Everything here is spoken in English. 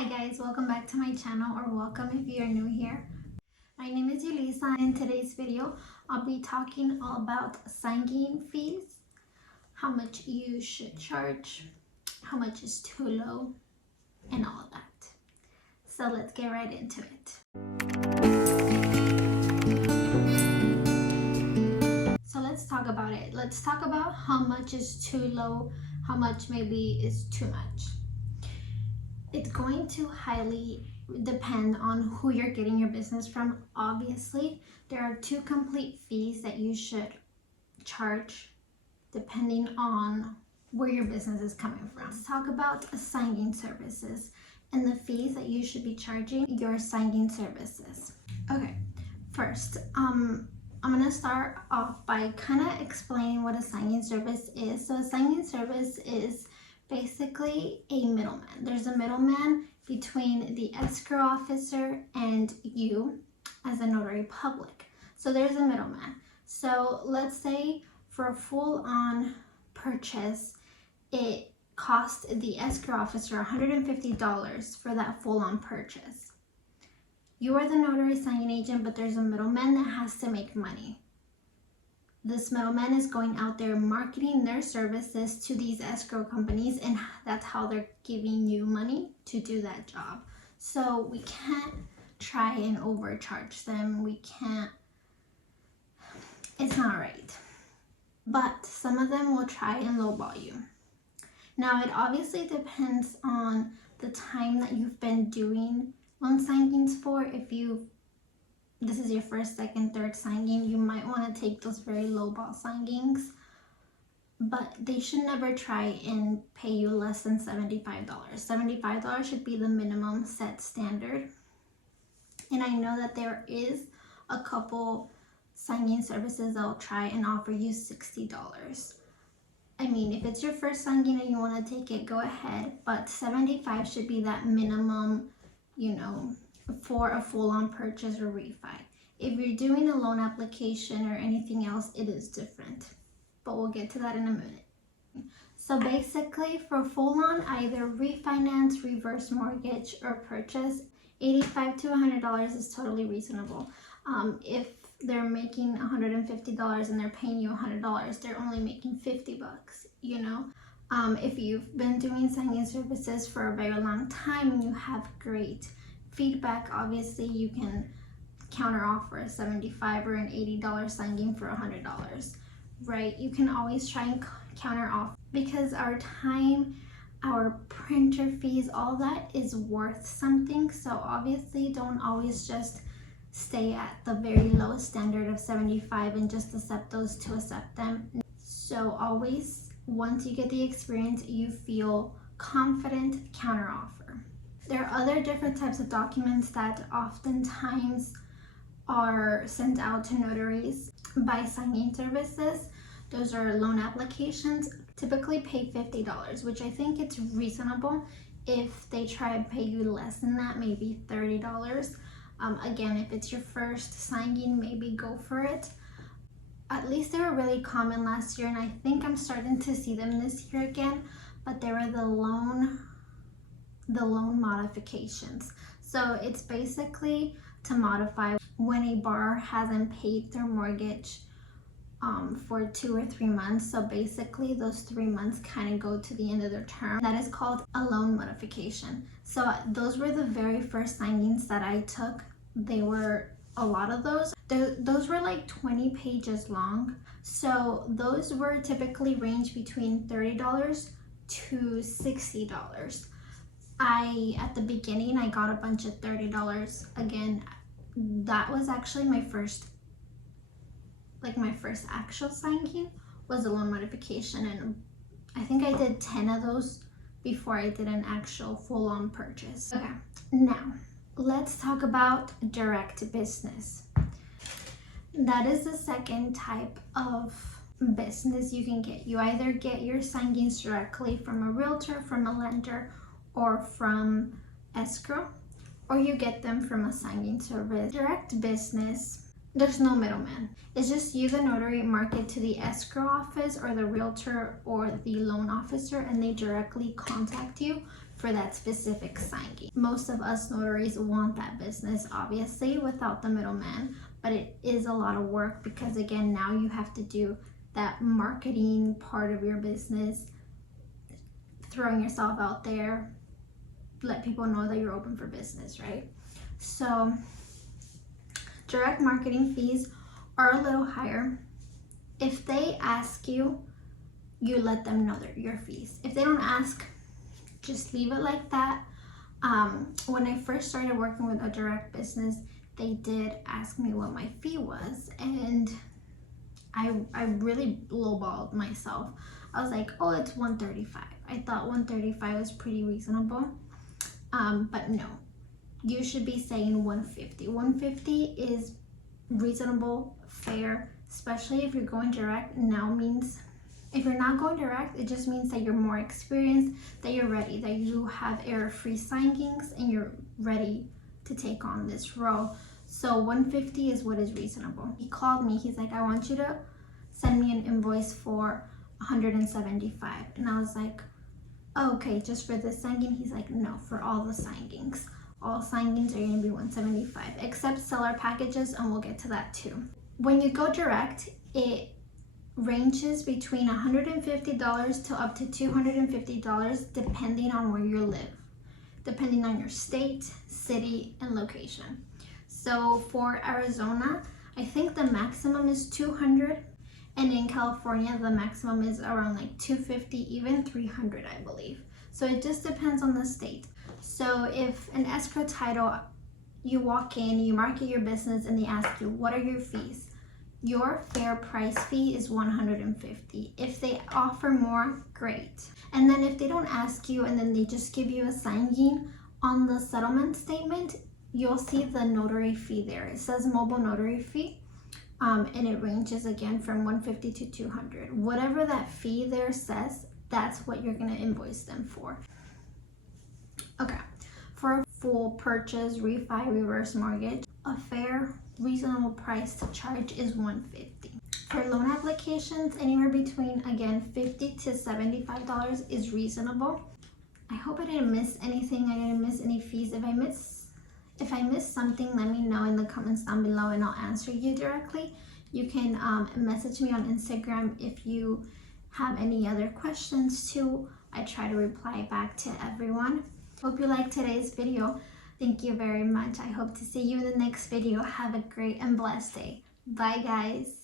Hi guys, welcome back to my channel, or welcome if you are new here. My name is Yulisa, and in today's video I'll be talking all about sign-in fees, how much you should charge, how much is too low, and all of that. So let's get right into it. So let's talk about it. Let's talk about how much is too low, how much maybe is too much. It's going to highly depend on who you're getting your business from. Obviously, there are two complete fees that you should charge depending on where your business is coming from. Let's talk about sign-in services and the fees that you should be charging your sign-in services. Okay, first, I'm gonna start off by kind of explaining what a sign-in service is. So a sign-in service is basically a middleman. There's a middleman between the escrow officer and you as a notary public. So there's a middleman. So let's say for a full-on purchase, it cost the escrow officer $150 for that full-on purchase. You are the notary signing agent, but there's a middleman that has to make money. This middleman is going out there marketing their services to these escrow companies, and that's how they're giving you money to do that job. So we can't try and overcharge them. We can't, it's not right. But some of them will try and lowball you. Now, it obviously depends on the time that you've been doing loan signings for. If this is your first, second, third signing, you might want to take those very low ball signings, but they should never try and pay you less than $75. $75 should be the minimum set standard. And I know that there is a couple signing services that will try and offer you $60. I mean, if it's your first signing and you want to take it, go ahead, but $75 should be that minimum, for a full-on purchase or refi. If you're doing a loan application or anything else, it is different, but we'll get to that in a minute. So basically, for full-on either refinance, reverse mortgage, or purchase, $85 to $100 is totally reasonable. If they're making $150 and they're paying you $100, they're only making $50, If you've been doing signing services for a very long time and you have great feedback, obviously you can counter offer a $75 or an $80 signing for $100, right? You can always try and counter offer, because our time, our printer fees, all that is worth something. So obviously don't always just stay at the very lowest standard of $75 and just accept those to accept them. So always, once you get the experience, you feel confident, counter offer. There are other different types of documents that oftentimes are sent out to notaries by signing services. Those are loan applications, typically pay $50, which I think it's reasonable. If they try and pay you less than that, maybe $30. Again, if it's your first signing, maybe go for it. At least they were really common last year, and I think I'm starting to see them this year again, but they were the loan modifications. So it's basically to modify when a borrower hasn't paid their mortgage for 2 or 3 months. So basically those 3 months kind of go to the end of their term. That is called a loan modification. So those were the very first signings that I took. They were a lot of those. Those were like 20 pages long. So those were typically range between $30 to $60. At the beginning, I got a bunch of $30. Again, that was actually my first actual signing was a loan modification, and I think I did 10 of those before I did an actual full-on purchase. Okay, now let's talk about direct business. That is the second type of business you can get. You either get your signings directly from a realtor, from a lender, or from escrow, or you get them from a signing service. Direct business, there's no middleman. It's just you, the notary, market to the escrow office or the realtor or the loan officer, and they directly contact you for that specific signing. Most of us notaries want that business, obviously, without the middleman, but it is a lot of work because, again, now you have to do that marketing part of your business, throwing yourself out there, let people know that you're open for business, right? So direct marketing fees are a little higher. If they ask you, you let them know your fees. If they don't ask, just leave it like that. When I first started working with a direct business, they did ask me what my fee was, and I really lowballed myself. I was like, oh, it's $135. I thought $135 was pretty reasonable, but no, you should be saying $150. $150 is reasonable, fair, especially if you're going direct. Now means if you're not going direct, it just means that you're more experienced, that you're ready, that you have error-free signings, and you're ready to take on this role. So $150 is what is reasonable. He called me, he's like, I want you to send me an invoice for $175. And I was like, oh, okay, just for this signing? He's like, no, for all the signings. All signings are gonna be $175, except seller packages, and we'll get to that too. When you go direct, it ranges between $150 to up to $250 depending on where you live, depending on your state, city, and location. So for Arizona, I think the maximum is $200, and in California, the maximum is around like $250, even $300, I believe. So it just depends on the state. So if an escrow title, you walk in, you market your business, and they ask you, what are your fees? Your fair price fee is $150. If they offer more, great. And then if they don't ask you and then they just give you a signing, on the settlement statement, you'll see the notary fee there. It says mobile notary fee, and it ranges again from $150 to $200. Whatever that fee there says, that's what you're gonna invoice them for. Okay, for a full purchase, refi, reverse mortgage, a fair, reasonable price to charge is $150. For loan applications, anywhere between, again, $50 to $75 is reasonable. I hope I didn't miss anything. I didn't miss any fees. If I missed something, let me know in the comments down below and I'll answer you directly. You can message me on Instagram if you have any other questions too. I try to reply back to everyone. Hope you liked today's video. Thank you very much. I hope to see you in the next video. Have a great and blessed day. Bye, guys.